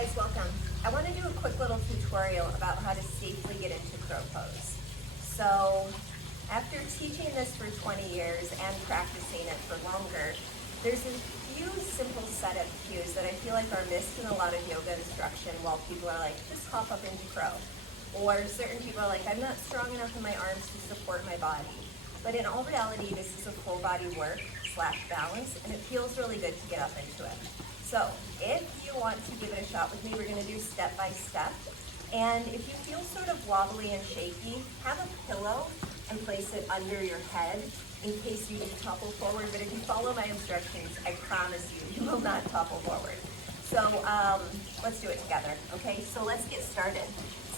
guys, welcome. I want to do a quick little tutorial about how to safely get into crow pose. So after teaching this for 20 years and practicing it for longer, there's a few simple setup cues that I feel like are missed in a lot of yoga instruction while people are like, just hop up into crow. Or certain people are like, I'm not strong enough in my arms to support my body. But in all reality, this is a full body work / balance, and it feels really good to get up into it. So if you want to give it a shot with me, we're gonna do step by step. And if you feel sort of wobbly and shaky, have a pillow and place it under your head in case you do topple forward. But if you follow my instructions, I promise you, you will not topple forward. So let's do it together, okay? So let's get started.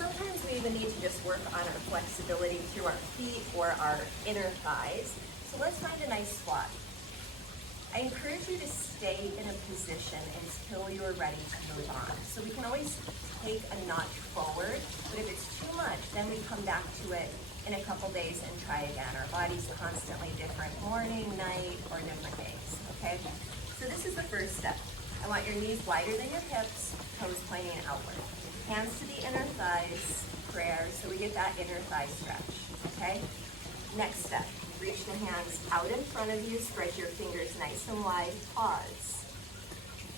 Sometimes we even need to just work on our flexibility through our feet or our inner thighs. So let's find a nice squat. I encourage you to stay in a position until you're ready to move on. So we can always take a notch forward, but if it's too much, then we come back to it in a couple days and try again. Our body's constantly different, morning, night, or different days, okay? So this is the first step. I want your knees wider than your hips, toes pointing outward. Hands to the inner thighs, prayer, so we get that inner thigh stretch, okay? Next step. Reach the hands out in front of you, spread your fingers nice and wide, pause.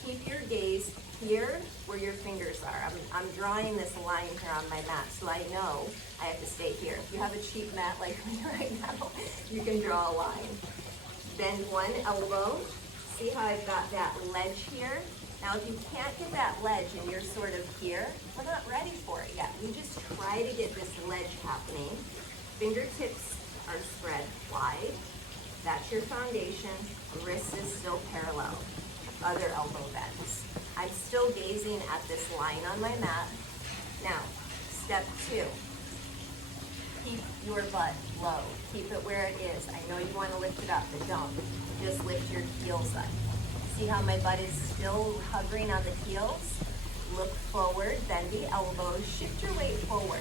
Keep your gaze here where your fingers are. I'm drawing this line here on my mat, so I know I have to stay here. If you have a cheap mat like me right now, you can draw a line. Bend one elbow. See how I've got that ledge here? Now if you can't get that ledge and you're sort of here, we're not ready for it yet. We just try to get this ledge happening. Fingertips are spread wide. That's your foundation. Wrist is still parallel. Other elbow bends. I'm still gazing at this line on my mat. Now, step 2. Keep your butt low. Keep it where it is. I know you want to lift it up, but don't. Just lift your heels up. See how my butt is still hovering on the heels? Look forward, bend the elbows, shift your weight forward.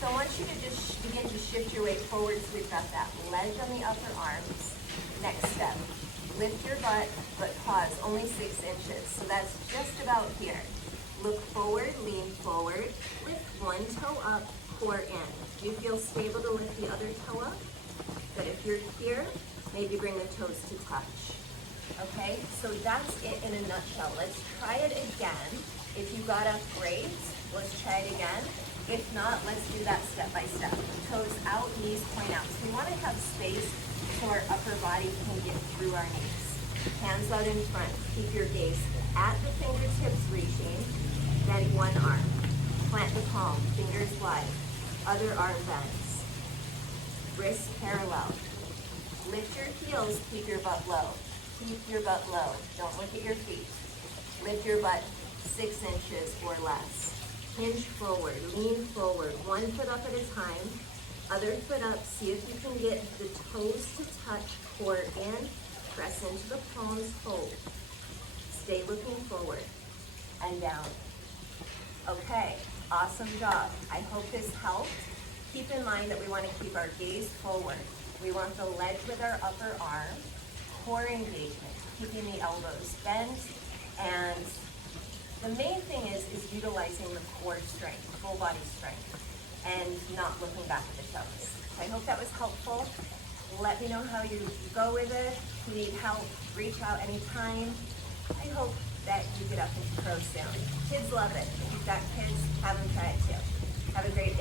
So I want you to just begin to shift your weight forward so we've got that ledge on the upper arms. Next step, lift your butt, but pause, only 6 inches. So that's just about here. Look forward, lean forward, lift one toe up, core in. Do you feel stable to lift the other toe up? But if you're here, maybe bring the toes to touch. Okay, so that's it in a nutshell. Let's try it again. If you got up, great. Let's try it again. If not, let's do that step by step. Toes out, knees point out. So we want to have space so our upper body can get through our knees. Hands out in front. Keep your gaze at the fingertips reaching. Bend one arm. Plant the palm, fingers wide. Other arm bends. Wrists parallel. Lift your heels, keep your butt low. Keep your butt low. Don't look at your feet. Lift your butt 6 inches or less. Hinge forward, lean forward, one foot up at a time, other foot up. See if you can get the toes to touch, core in, press into the palms, hold. Stay looking forward and down. Okay, awesome job. I hope this helped. Keep in mind that we want to keep our gaze forward. We want the ledge with our upper arm, core engagement, keeping the elbows bent, and the main thing is utilizing the core strength, full body strength, and not looking back at the toes. So I hope that was helpful. Let me know how you go with it. If you need help, reach out anytime. I hope that you get up into crow soon. Kids love it. If you've got kids, have them try it too. Have a great day.